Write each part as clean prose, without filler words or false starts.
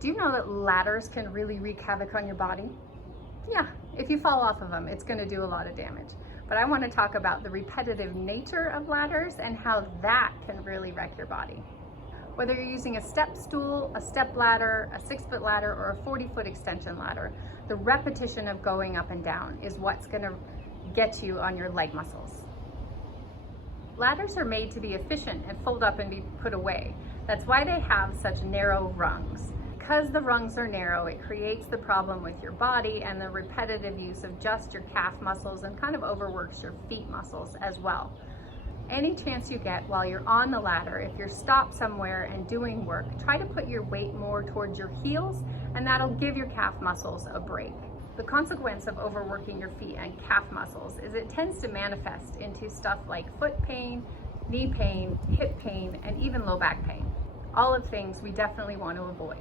Do you know that ladders can really wreak havoc on your body? Yeah, if you fall off of them, it's going to do a lot of damage. But I want to talk about the repetitive nature of ladders and how that can really wreck your body. Whether you're using a step stool, a step ladder, a 6-foot ladder, or a 40-foot extension ladder, the repetition of going up and down is what's going to get you on your leg muscles. Ladders are made to be efficient and fold up and be put away. That's why they have such narrow rungs. Because the rungs are narrow, it creates the problem with your body and the repetitive use of just your calf muscles and kind of overworks your feet muscles as well. Any chance you get while you're on the ladder, if you're stopped somewhere and doing work, try to put your weight more towards your heels, and that'll give your calf muscles a break. The consequence of overworking your feet and calf muscles is it tends to manifest into stuff like foot pain, knee pain, hip pain, and even low back pain. All of things we definitely want to avoid.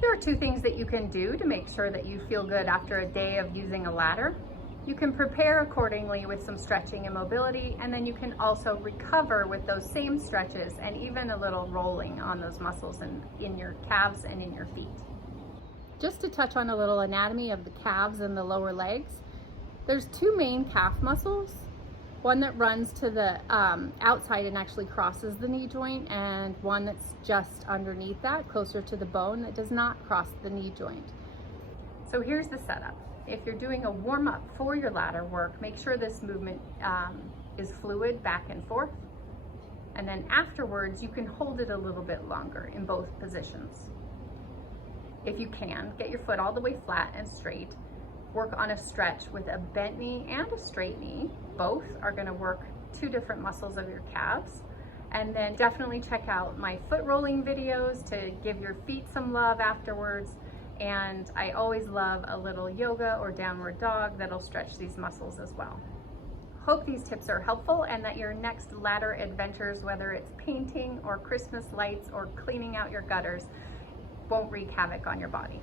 There are 2 things that you can do to make sure that you feel good after a day of using a ladder. You can prepare accordingly with some stretching and mobility, and then you can also recover with those same stretches and even a little rolling on those muscles in your calves and in your feet. Just to touch on a little anatomy of the calves and the lower legs, there's 2 main calf muscles. One that runs to the outside and actually crosses the knee joint, and one that's just underneath that, closer to the bone, that does not cross the knee joint. So here's the setup. If you're doing a warm-up for your ladder work, make sure this movement is fluid back and forth. And then afterwards, you can hold it a little bit longer in both positions. If you can, get your foot all the way flat and straight. Work on a stretch with a bent knee and a straight knee. Both are going to work 2 different muscles of your calves. And then definitely check out my foot rolling videos to give your feet some love afterwards. And I always love a little yoga or downward dog that'll stretch these muscles as well. Hope these tips are helpful and that your next ladder adventures, whether it's painting or Christmas lights or cleaning out your gutters, won't wreak havoc on your body.